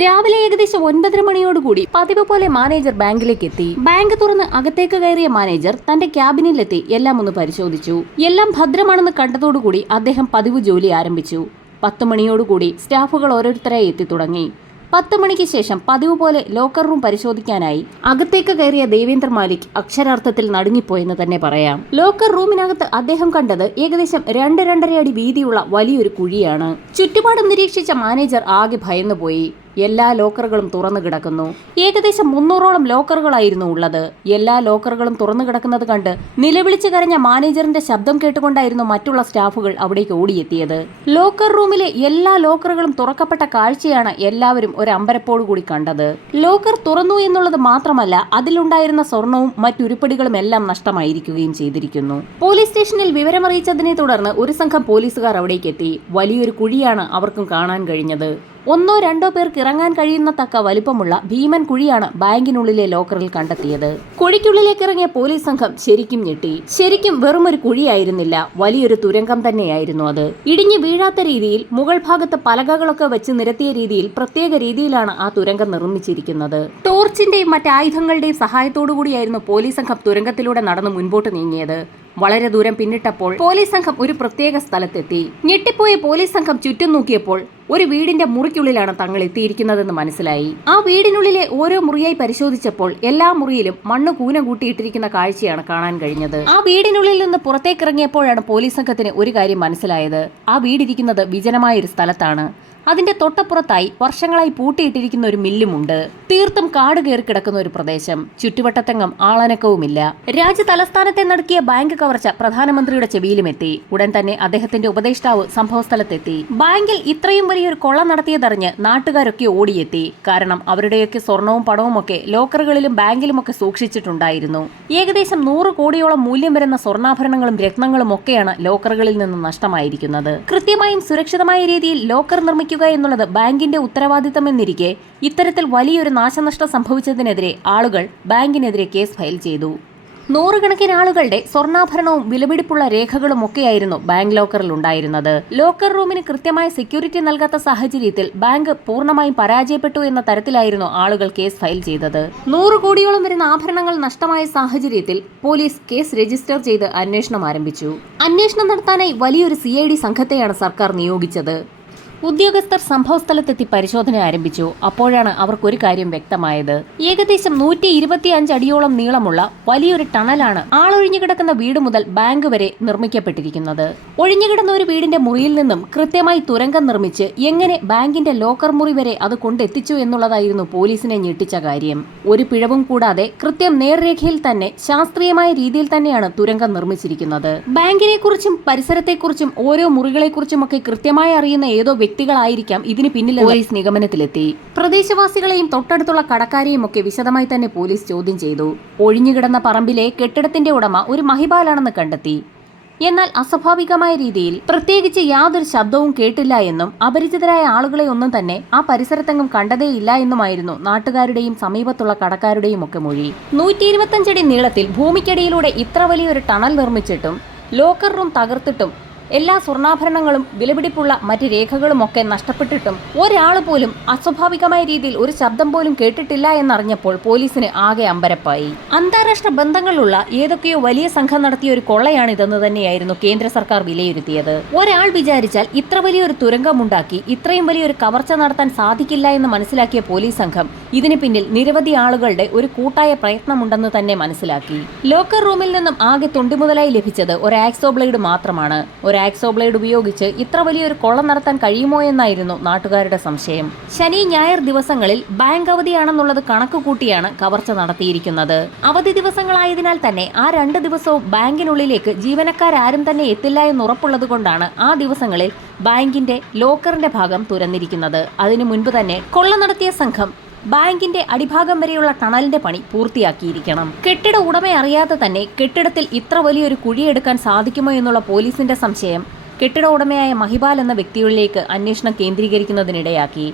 രാവിലെ ഏകദേശം 9:30 മണിയോടുകൂടി പതിവ് പോലെ മാനേജർ ബാങ്കിലേക്ക് എത്തി. ബാങ്ക് തുറന്ന് അകത്തേക്ക് കയറിയ മാനേജർ തന്റെ ക്യാബിനിലെത്തി എല്ലാം ഒന്ന് പരിശോധിച്ചു. എല്ലാം ഭദ്രമാണെന്ന് കണ്ടതോടുകൂടി അദ്ദേഹം പതിവ് ജോലി ആരംഭിച്ചു. 10 മണിയോടുകൂടി സ്റ്റാഫുകൾ ഓരോരുത്തരായി എത്തി തുടങ്ങി. 10 മണിക്ക് ശേഷം പതിവ് പോലെ ലോക്കർ റൂം പരിശോധിക്കാനായി അകത്തേക്ക് കയറിയ ദേവേന്ദ്ര മാലിക് അക്ഷരാർത്ഥത്തിൽ നടുങ്ങിപ്പോയെന്ന് തന്നെ പറയാം. ലോക്കർ റൂമിനകത്ത് അദ്ദേഹം കണ്ടത് ഏകദേശം 2-2.5 അടി വീതിയുള്ള വലിയൊരു കുഴിയാണ്. ചുറ്റുപാടും നിരീക്ഷിച്ച മാനേജർ ആകെ ഭയന്നുപോയി. എല്ലാ ലോക്കറുകളും തുറന്നു കിടക്കുന്നു. ഏകദേശം 300ഓളം ലോക്കറുകളായിരുന്നു ഉള്ളത്. എല്ലാ ലോക്കറുകളും തുറന്നു കിടക്കുന്നത് കണ്ട് നിലവിളിച്ചു കരഞ്ഞ മാനേജറിന്റെ ശബ്ദം കേട്ടുകൊണ്ടായിരുന്നു മറ്റുള്ള സ്റ്റാഫുകൾ അവിടേക്ക് ഓടിയെത്തിയത്. ലോക്കർ റൂമിലെ എല്ലാ ലോക്കറുകളും തുറക്കപ്പെട്ട കാഴ്ചയാണ് എല്ലാവരും ഒരു അമ്പരപ്പോടുകൂടി കണ്ടത്. ലോക്കർ തുറന്നു എന്നുള്ളത് മാത്രമല്ല, അതിലുണ്ടായിരുന്ന സ്വർണവും മറ്റുരുപ്പടികളും എല്ലാം നഷ്ടമായിരിക്കുകയും ചെയ്തിരിക്കുന്നു. പോലീസ് സ്റ്റേഷനിൽ വിവരമറിയിച്ചതിനെ തുടർന്ന് ഒരു സംഘം പോലീസുകാർ അവിടേക്ക് എത്തി. വലിയൊരു കുഴിയാണ് അവർക്കും കാണാൻ കഴിഞ്ഞത്. 1-2 പേർക്ക് ഇറങ്ങാൻ കഴിയുന്ന തക്ക വലിപ്പമുള്ള ഭീമൻ കുഴിയാണ് ബാങ്കിനുള്ളിലെ ലോക്കറിൽ കണ്ടെത്തിയത്. കുഴിക്കുള്ളിലേക്ക് ഇറങ്ങിയ പോലീസ് സംഘം ശരിക്കും ഞെട്ടി. ശരിക്കും വെറുമൊരു കുഴിയായിരുന്നില്ല, വലിയൊരു തുരങ്കം തന്നെയായിരുന്നു അത്. ഇടിഞ്ഞു വീഴാത്ത രീതിയിൽ മുകൾ ഭാഗത്ത് പലകകളൊക്കെ വെച്ച് നിരത്തിയ രീതിയിൽ പ്രത്യേക രീതിയിലാണ് ആ തുരങ്കം നിർമ്മിച്ചിരിക്കുന്നത്. ടോർച്ചിന്റെയും മറ്റായുധങ്ങളുടെയും സഹായത്തോടുകൂടിയായിരുന്നു പോലീസ് സംഘം തുരങ്കത്തിലൂടെ നടന്നു മുൻപോട്ട് നീങ്ങിയത്. വളരെ ദൂരം പിന്നിട്ടപ്പോൾ പോലീസ് സംഘം ഒരു പ്രത്യേക സ്ഥലത്തെത്തി. ഞെട്ടിപ്പോയ പോലീസ് സംഘം ചുറ്റും നോക്കിയപ്പോൾ ഒരു വീടിന്റെ മുറിക്കുള്ളിലാണ് തങ്ങൾ എത്തിയിരിക്കുന്നതെന്ന് മനസ്സിലായി. ആ വീടിനുള്ളിലെ ഓരോ മുറിയായി പരിശോധിച്ചപ്പോൾ എല്ലാ മുറിയിലും മണ്ണ് കൂന കൂട്ടിയിട്ടിരിക്കുന്ന കാഴ്ചയാണ് കാണാൻ കഴിഞ്ഞത്. ആ വീടിനുള്ളിൽ നിന്ന് പുറത്തേക്കിറങ്ങിയപ്പോഴാണ് പോലീസ് സംഘത്തിന് ഒരു കാര്യം മനസ്സിലായത്. ആ വീടിരിക്കുന്നത് വിജനമായ ഒരു സ്ഥലത്താണ്. അതിന്റെ തൊട്ടപ്പുറത്തായി വർഷങ്ങളായി പൂട്ടിയിട്ടിരിക്കുന്ന ഒരു മില്ലുമുണ്ട്. തീർത്തും കാട് കയറി കിടക്കുന്ന ഒരു പ്രദേശം. ചുറ്റുവട്ടത്തെങ്ങും ആളനക്കവുമില്ല. രാജ്യ തലസ്ഥാനത്തെ നടക്കിയ ബാങ്ക് കവർച്ച പ്രധാനമന്ത്രിയുടെ ചെവിയിലുമെത്തി. ഉടൻ തന്നെ അദ്ദേഹത്തിന്റെ ഉപദേഷ്ടാവ് സംഭവസ്ഥലത്തെത്തി. ബാങ്കിൽ ഇത്രയും വലിയൊരു കൊള്ള നടത്തിയതറിഞ്ഞ് നാട്ടുകാരൊക്കെ ഓടിയെത്തി. കാരണം അവരുടെയൊക്കെ സ്വർണവും പണവും ഒക്കെ ലോക്കറുകളിലും ബാങ്കിലുമൊക്കെ സൂക്ഷിച്ചിട്ടുണ്ടായിരുന്നു. ഏകദേശം 100 കോടിയോളം മൂല്യം വരുന്ന സ്വർണ്ണാഭരണങ്ങളും രത്നങ്ങളും ഒക്കെയാണ് ലോക്കറുകളിൽ നിന്ന് നഷ്ടമായിരിക്കുന്നത്. കൃത്യമായും സുരക്ഷിതമായ രീതിയിൽ ലോക്കർ നിർമ്മിക്കുക എന്നുള്ളത് ബാങ്കിന്റെ ഉത്തരവാദിത്തമെന്നിരിക്കെ ഇത്തരത്തിൽ വലിയൊരു നാശനഷ്ടം സംഭവിച്ചതിനെതിരെ ആളുകൾ ബാങ്കിനെതിരെ കേസ് ഫയൽ ചെയ്തു. 100 കണക്കിന് ആളുകളുടെ സ്വർണ്ണാഭരണവും വിലപിടിപ്പുള്ള രേഖകളും ഒക്കെയായിരുന്നു ബാങ്ക് ലോക്കറിൽ ഉണ്ടായിരുന്നത്. ലോക്കർ റൂമിന് കൃത്യമായ സെക്യൂരിറ്റി നൽകാത്ത സാഹചര്യത്തിൽ ബാങ്ക് പൂർണ്ണമായും പരാജയപ്പെട്ടു എന്ന തരത്തിലായിരുന്നു ആളുകൾ കേസ് ഫയൽ ചെയ്തത്. 100 കോടിയോളം വരുന്ന ആഭരണങ്ങൾ നഷ്ടമായ സാഹചര്യത്തിൽ പോലീസ് കേസ് രജിസ്റ്റർ ചെയ്ത് അന്വേഷണം ആരംഭിച്ചു. അന്വേഷണം നടത്താനായി വലിയൊരു CID സംഘത്തെയാണ് സർക്കാർ നിയോഗിച്ചത്. ഉദ്യോഗസ്ഥർ സംഭവസ്ഥലത്തെത്തി പരിശോധന ആരംഭിച്ചു. അപ്പോഴാണ് അവർക്കൊരു കാര്യം വ്യക്തമായത്. ഏകദേശം 125 അടിയോളം നീളമുള്ള വലിയൊരു ടണലാണ് ആളൊഴിഞ്ഞുകിടക്കുന്ന വീട് മുതൽ ബാങ്ക് വരെ നിർമ്മിക്കപ്പെട്ടിരിക്കുന്നത്. ഒഴിഞ്ഞുകിടന്ന ഒരു വീടിന്റെ മുറിയിൽ നിന്നും കൃത്യമായി തുരങ്കം നിർമ്മിച്ച് എങ്ങനെ ബാങ്കിന്റെ ലോക്കർ മുറി വരെ അത് കൊണ്ടെത്തിച്ചു എന്നുള്ളതായിരുന്നു പോലീസിനെ ഞെട്ടിച്ച കാര്യം. ഒരു പിഴവും കൂടാതെ കൃത്യം നേർരേഖയിൽ തന്നെ ശാസ്ത്രീയമായ രീതിയിൽ തന്നെയാണ് തുരങ്കം നിർമ്മിച്ചിരിക്കുന്നത്. ബാങ്കിനെ കുറിച്ചും പരിസരത്തെക്കുറിച്ചും ഓരോ മുറികളെക്കുറിച്ചുമൊക്കെ കൃത്യമായി അറിയുന്ന ഏതോ വ്യക്തികളായിരിക്കാം ഇതിന് പിന്നിൽ പോലീസ് നിഗമനത്തിലെത്തി. പ്രദേശവാസികളെയും തൊട്ടടുത്തുള്ള കടക്കാരെയും ഒക്കെ വിശദമായി തന്നെ പോലീസ് ചോദ്യം ചെയ്തു. ഒഴിഞ്ഞുകിടന്ന പറമ്പിലെ കെട്ടിടത്തിന്റെ ഉടമ ഒരു മഹിബാലാണെന്ന് കണ്ടെത്തി. എന്നാൽ അസ്വാഭാവികമായ രീതിയിൽ പ്രത്യേകിച്ച് യാതൊരു ശബ്ദവും കേട്ടില്ല എന്നും അപരിചിതരായ ആളുകളെ ഒന്നും തന്നെ ആ പരിസരത്തെങ്ങും കണ്ടതേയില്ല എന്നുമായിരുന്നു നാട്ടുകാരുടെയും സമീപത്തുള്ള കടക്കാരുടെയും ഒക്കെ മൊഴി. 125 അടി നീളത്തിൽ ഭൂമിക്കടിയിലൂടെ ഇത്ര വലിയൊരു ടണൽ നിർമ്മിച്ചിട്ടും ലോക്കർ റൂം തകർത്തിട്ടും എല്ലാ സ്വർണ്ണാഭരണങ്ങളും വിലപിടിപ്പുള്ള മറ്റ് രേഖകളും ഒക്കെ നഷ്ടപ്പെട്ടിട്ടും ഒരാൾ പോലും അസ്വാഭാവികമായ രീതിയിൽ ഒരു ശബ്ദം പോലും കേട്ടിട്ടില്ല എന്നറിഞ്ഞപ്പോൾ പോലീസിന് ആകെ അമ്പരപ്പായി. അന്താരാഷ്ട്ര ബന്ധങ്ങളുള്ള ഏതൊക്കെയോ വലിയ സംഘം നടത്തിയ ഒരു കൊള്ളയാണിതെന്ന് തന്നെയായിരുന്നു കേന്ദ്ര സർക്കാർ വിലയിരുത്തിയത്. ഒരാൾ വിചാരിച്ചാൽ ഇത്ര വലിയൊരു തുരങ്കമുണ്ടാക്കി ഇത്രയും വലിയൊരു കവർച്ച നടത്താൻ സാധിക്കില്ല എന്ന് മനസ്സിലാക്കിയ പോലീസ് സംഘം ഇതിന് പിന്നിൽ നിരവധി ആളുകളുടെ ഒരു കൂട്ടായ പ്രയത്നമുണ്ടെന്ന് തന്നെ മനസ്സിലാക്കി. ലോക്കർ റൂമിൽ നിന്നും ആകെ തൊണ്ടിമുതലായി ലഭിച്ചത് ഒരു ആക്സോ ബ്ലേഡ് മാത്രമാണ്. ആക്സോ ബ്ലേഡ് ഉപയോഗിച്ച് ഇത്ര വലിയൊരു കൊള്ള നടത്താൻ കഴിയുമോ എന്നായിരുന്നു നാട്ടുകാരുടെ സംശയം. ശനി ഞായർ ദിവസങ്ങളിൽ ബാങ്ക് അവധിയാണെന്നുള്ളത് കണക്ക് കൂട്ടിയാണ് കവർച്ച നടത്തിയിരിക്കുന്നത്. അവധി ദിവസങ്ങളായതിനാൽ തന്നെ ആ 2 ദിവസവും ബാങ്കിനുള്ളിലേക്ക് ജീവനക്കാരും തന്നെ എത്തില്ല എന്നുറപ്പുള്ളത് കൊണ്ടാണ് ആ ദിവസങ്ങളിൽ ബാങ്കിന്റെ ലോക്കറിന്റെ ഭാഗം തുറന്നിരിക്കുന്നത്. അതിനു മുൻപ് തന്നെ കൊള്ള നടത്തിയ സംഘം ബാങ്കിന്റെ അടിഭാഗം വരെയുള്ള ടണലിന്റെ പണി പൂർത്തിയാക്കിയിരിക്കണം. കെട്ടിട ഉടമ അറിയാതെ തന്നെ കെട്ടിടത്തിൽ ഇത്ര വലിയൊരു കുഴിയെടുക്കാൻ സാധിക്കുമോ എന്നുള്ള പോലീസിന്റെ സംശയം കെട്ടിട ഉടമയായ മഹിബാൽ എന്ന വ്യക്തികളിലേക്ക് അന്വേഷണം കേന്ദ്രീകരിക്കുന്നതിനിടയാക്കി.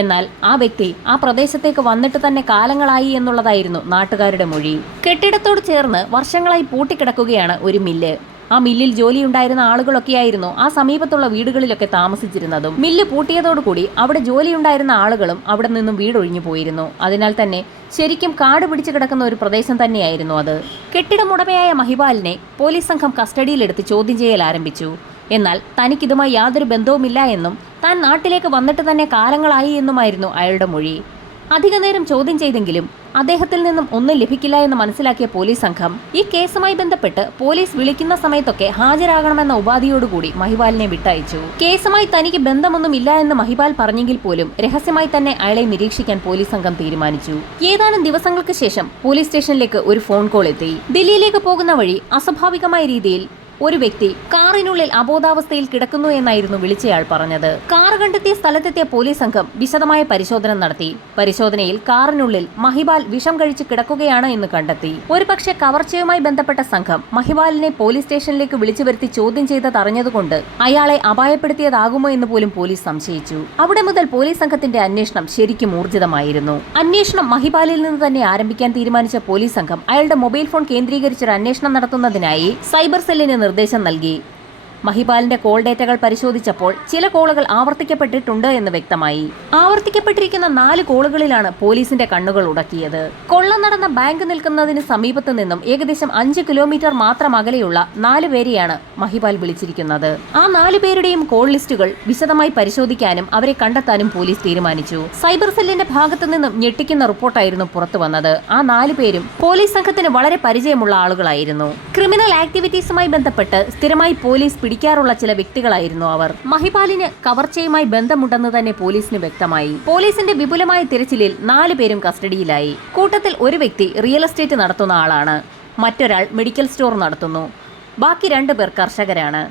എന്നാൽ ആ വ്യക്തി ആ പ്രദേശത്തേക്ക് വന്നിട്ട് തന്നെ കാലങ്ങളായി എന്നുള്ളതായിരുന്നു നാട്ടുകാരുടെ മൊഴി. കെട്ടിടത്തോട് ചേർന്ന് വർഷങ്ങളായി പൂട്ടിക്കിടക്കുകയാണ് ഒരു മില്ല്. ആ മില്ലിൽ ജോലിയുണ്ടായിരുന്ന ആളുകളൊക്കെയായിരുന്നു ആ സമീപത്തുള്ള വീടുകളിലൊക്കെ താമസിച്ചിരുന്നതും. മില്ല് പൂട്ടിയതോടുകൂടി അവിടെ ജോലിയുണ്ടായിരുന്ന ആളുകളും അവിടെ നിന്നും വീടൊഴിഞ്ഞു പോയിരുന്നു. അതിനാൽ തന്നെ ശരിക്കും കാട് പിടിച്ചു കിടക്കുന്ന ഒരു പ്രദേശം തന്നെയായിരുന്നു അത്. കെട്ടിടമുടമയായ മഹിപാലിനെ പോലീസ് സംഘം കസ്റ്റഡിയിലെടുത്ത് ചോദ്യം ചെയ്യൽ ആരംഭിച്ചു. എന്നാൽ തനിക്കിതുമായി യാതൊരു ബന്ധവുമില്ല എന്നും താൻ നാട്ടിലേക്ക് വന്നിട്ട് തന്നെ കാലങ്ങളായി എന്നുമായിരുന്നു അയാളുടെ മൊഴി. അധിക നേരം ചോദ്യം ചെയ്തെങ്കിലും അദ്ദേഹത്തിൽ നിന്നും ഒന്നും ലഭിക്കില്ല എന്ന് മനസ്സിലാക്കിയ പോലീസ് സംഘം ഈ കേസുമായി ബന്ധപ്പെട്ട് പോലീസ് വിളിക്കുന്ന സമയത്തൊക്കെ ഹാജരാകണമെന്ന ഉപാധിയോടുകൂടി മഹിപാലിനെ വിട്ടയച്ചു. കേസുമായി തനിക്ക് ബന്ധമൊന്നുമില്ല എന്ന് മഹിപാൽ പറഞ്ഞെങ്കിൽ പോലും രഹസ്യമായി തന്നെ അയാളെ നിരീക്ഷിക്കാൻ പോലീസ് സംഘം തീരുമാനിച്ചു. ഏതാനും ദിവസങ്ങൾക്ക് ശേഷം പോലീസ് സ്റ്റേഷനിലേക്ക് ഒരു ഫോൺ കോൾ എത്തി. ദില്ലിയിലേക്ക് പോകുന്ന വഴി അസ്വാഭാവികമായ രീതിയിൽ ഒരു വ്യക്തി കാറിനുള്ളിൽ അബോധാവസ്ഥയിൽ കിടക്കുന്നു എന്നായിരുന്നു വിളിച്ചയാൾ പറഞ്ഞത്. കാർ കണ്ടെത്തിയ സ്ഥലത്തെത്തിയ പോലീസ് സംഘം വിശദമായ പരിശോധന നടത്തി. പരിശോധനയിൽ കാറിനുള്ളിൽ മഹിപാൽ വിഷം കഴിച്ച് കിടക്കുകയാണ് എന്ന് കണ്ടെത്തി. ഒരുപക്ഷെ കവർച്ചയുമായി ബന്ധപ്പെട്ട സംഘം മഹിപാലിനെ പോലീസ് സ്റ്റേഷനിലേക്ക് വിളിച്ചു വരുത്തി ചോദ്യം ചെയ്തതറിഞ്ഞതുകൊണ്ട് അയാളെ അപായപ്പെടുത്തിയതാകുമോ എന്ന് പോലും പോലീസ് സംശയിച്ചു. അവിടെ മുതൽ പോലീസ് സംഘത്തിന്റെ അന്വേഷണം ശരിക്കും ഊർജിതമായിരുന്നു. അന്വേഷണം മഹിപാലിൽ നിന്ന് തന്നെ ആരംഭിക്കാൻ തീരുമാനിച്ച പോലീസ് സംഘം അയാളുടെ മൊബൈൽ ഫോൺ കേന്ദ്രീകരിച്ചൊരു അന്വേഷണം നടത്തുന്നതിനായി സൈബർ സെല്ലിന് നിർദ്ദേശം നൽകി. മഹിപാലിന്റെ കോൾ ഡേറ്റകൾ പരിശോധിച്ചപ്പോൾ ചില കോളുകൾ ആവർത്തിക്കപ്പെട്ടിട്ടുണ്ട് എന്ന് വ്യക്തമായി. ആവർത്തിക്കപ്പെട്ടിരിക്കുന്ന 4 കോളുകളിലാണ് പോലീസിന്റെ കണ്ണുകൾ ഉടക്കിയത്. കൊള്ള നടന്ന ബാങ്ക് നിൽക്കുന്നതിന് സമീപത്ത് നിന്നും ഏകദേശം 5 കിലോമീറ്റർ മാത്രം അകലെയുള്ള 4 പേരെയാണ് മഹിപാൽ വിളിച്ചിരിക്കുന്നത്. ആ 4 പേരുടെയും കോൾ ലിസ്റ്റുകൾ വിശദമായി പരിശോധിക്കാനും അവരെ കണ്ടെത്താനും പോലീസ് തീരുമാനിച്ചു. സൈബർ സെല്ലിന്റെ ഭാഗത്തു നിന്നും ഞെട്ടിക്കുന്ന റിപ്പോർട്ടായിരുന്നു പുറത്തു വന്നത്. ആ 4 പേരും പോലീസ് സംഘത്തിന് വളരെ പരിചയമുള്ള ആളുകളായിരുന്നു. ക്രിമിനൽ ആക്ടിവിറ്റീസുമായി ബന്ധപ്പെട്ട് സ്ഥിരമായി പോലീസ് പിടിക്കാറുള്ള ചില വ്യക്തികളായിരുന്നു അവർ. മഹിപാലിന് കവർച്ചയുമായി ബന്ധമുണ്ടെന്ന് തന്നെ പോലീസിന് വ്യക്തമായി. പോലീസിന്റെ വിപുലമായ തിരച്ചിലിൽ 4 പേരും കസ്റ്റഡിയിലായി. കൂട്ടത്തിൽ ഒരു വ്യക്തി റിയൽ എസ്റ്റേറ്റ് നടത്തുന്ന ആളാണ്. മറ്റൊരാൾ മെഡിക്കൽ സ്റ്റോർ നടത്തുന്നു. ബാക്കി 2 പേർ കർഷകരാണ്.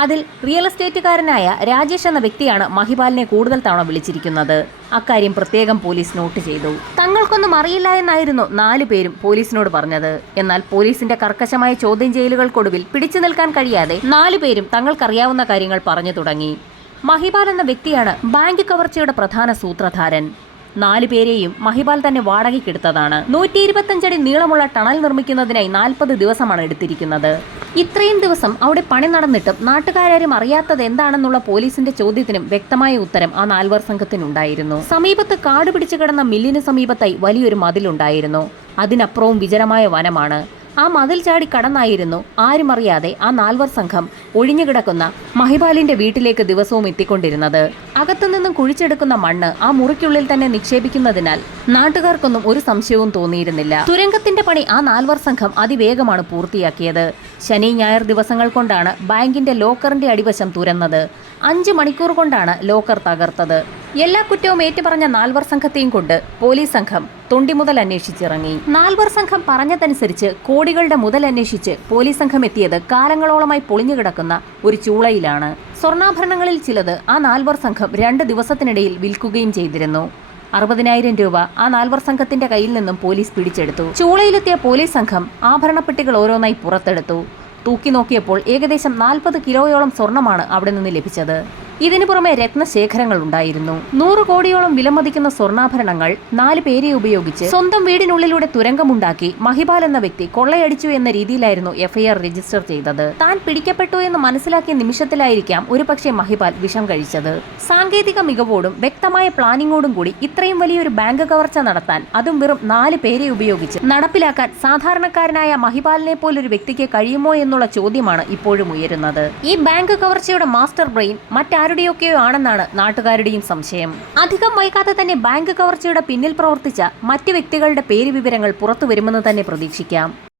അതിൽ റിയൽ എസ്റ്റേറ്റുകാരനായ രാജേഷ് എന്ന വ്യക്തിയാണ് മഹിപാലിനെ കൂടുതൽ തവണ വിളിച്ചിരിക്കുന്നത്. അക്കാര്യം പ്രത്യേകം പോലീസ് നോട്ട് ചെയ്തു. തങ്ങൾക്കൊന്നും അറിയില്ല എന്നായിരുന്നു 4 പേരും പോലീസിനോട് പറഞ്ഞത്. എന്നാൽ പോലീസിന്റെ കർക്കശമായ ചോദ്യം ചെയ്യലുകൾക്കൊടുവിൽ പിടിച്ചു നിൽക്കാൻ കഴിയാതെ 4 പേരും തങ്ങൾക്കറിയാവുന്ന കാര്യങ്ങൾ പറഞ്ഞു തുടങ്ങി. മഹിപാൽ എന്ന വ്യക്തിയാണ് ബാങ്ക് കവർച്ചയുടെ പ്രധാന സൂത്രധാരൻ. 4 പേരെയും മഹിപാൽ തന്നെ വാടകയ്ക്കെടുത്തതാണ്. 125 അടി നീളമുള്ള ടണൽ നിർമ്മിക്കുന്നതിനായി 40 ദിവസമാണ് എടുത്തിരിക്കുന്നത്. ഇത്രയും ദിവസം അവിടെ പണി നടന്നിട്ടും നാട്ടുകാരും അറിയാത്തത് എന്താണെന്നുള്ള പോലീസിന്റെ ചോദ്യത്തിനും വ്യക്തമായ ഉത്തരം ആ 4 സംഘത്തിനുണ്ടായിരുന്നു. സമീപത്ത് കാട് പിടിച്ചു കിടന്ന മില്ലിന് സമീപത്തായി വലിയൊരു മതിലുണ്ടായിരുന്നു. അതിനപ്പുറവും വിജനമായ വനമാണ്. ആ മതിൽ ചാടി കടന്നായിരുന്നു ആരും അറിയാതെ ആ 4 സംഘം ഒഴിഞ്ഞുകിടക്കുന്ന മഹിപാലിന്റെ വീട്ടിലേക്ക് ദിവസവും എത്തിക്കൊണ്ടിരുന്നത്. അകത്തുനിന്നും കുഴിച്ചെടുക്കുന്ന മണ്ണ് ആ മുറിക്കുള്ളിൽ തന്നെ നിക്ഷേപിക്കുന്നതിനാൽ നാട്ടുകാർക്കൊന്നും ഒരു സംശയവും തോന്നിയിരുന്നില്ല. തുരങ്കത്തിന്റെ പണി ആ 4 സംഘം അതിവേഗമാണ് പൂർത്തിയാക്കിയത്. ശനി ഞായർ ദിവസങ്ങൾ കൊണ്ടാണ് ബാങ്കിന്റെ ലോക്കറിന്റെ അടിവശം തുരന്നത്. 5 മണിക്കൂർ കൊണ്ടാണ് ലോക്കർ തകർത്തത്. എല്ലാ കുറ്റവും ഏറ്റുപറഞ്ഞ 4 സംഘത്തെയും കൊണ്ട് പോലീസ് സംഘം തൊണ്ടി മുതൽ അന്വേഷിച്ചിറങ്ങി. 4 സംഘം പറഞ്ഞതനുസരിച്ച് കോടികളുടെ മുതൽ അന്വേഷിച്ച് പോലീസ് സംഘം എത്തിയത് കാലങ്ങളോളമായി പൊളിഞ്ഞു കിടക്കുന്ന ഒരു ചൂളയിലാണ്. സ്വർണ്ണാഭരണങ്ങളിൽ ചിലത് ആ 4 സംഘം 2 ദിവസത്തിനിടയിൽ വിൽക്കുകയും ചെയ്തിരുന്നു. 60,000 രൂപ ആ 4 സംഘത്തിന്റെ കയ്യിൽ നിന്നും പോലീസ് പിടിച്ചെടുത്തു. ചൂളയിലെത്തിയ പോലീസ് സംഘം ആഭരണപ്പെട്ടികൾ ഓരോന്നായി പുറത്തെടുത്തു. തൂക്കി നോക്കിയപ്പോൾ ഏകദേശം 40 കിലോയോളം സ്വർണമാണ് അവിടെ നിന്ന് ലഭിച്ചത്. ഇതിനു പുറമെ രത്നശേഖരങ്ങൾ ഉണ്ടായിരുന്നു. 100 കോടിയോളം വിലമതിക്കുന്ന സ്വർണ്ണാഭരണങ്ങൾ 4 പേരെ ഉപയോഗിച്ച് സ്വന്തം വീടിനുള്ളിലൂടെ തുരങ്കമുണ്ടാക്കി മഹിപാൽ എന്ന വ്യക്തി കൊള്ളയടിച്ചു എന്ന രീതിയിലായിരുന്നു FIR രജിസ്റ്റർ ചെയ്തത്. താൻ പിടിക്കപ്പെട്ടു എന്ന് മനസ്സിലാക്കിയ നിമിഷത്തിലായിരിക്കാം ഒരുപക്ഷെ മഹിപാൽ വിഷം കഴിച്ചത്. സാങ്കേതിക മികവോടും വ്യക്തമായ പ്ലാനിങ്ങോടും കൂടി ഇത്രയും വലിയൊരു ബാങ്ക് കവർച്ച നടത്താൻ, അതും വെറും 4 പേരെ ഉപയോഗിച്ച് നടപ്പിലാക്കാൻ സാധാരണക്കാരനായ മഹിപാലിനെ പോലൊരു വ്യക്തിക്ക് കഴിയുമോ എന്നുള്ള ചോദ്യമാണ് ഇപ്പോഴും ഉയരുന്നത്. ഈ ബാങ്ക് കവർച്ചയുടെ മാസ്റ്റർ ബ്രെയിൻ മറ്റാരുടെയൊക്കെയോ ആണെന്നാണ് നാട്ടുകാരുടെയും സംശയം. അധികം വൈകാതെ തന്നെ ബാങ്ക് കവർച്ചയുടെ പിന്നിൽ പ്രവർത്തിച്ച മറ്റു വ്യക്തികളുടെ പേര് വിവരങ്ങൾ പുറത്തു വരുമെന്ന് തന്നെ പ്രതീക്ഷിക്കാം.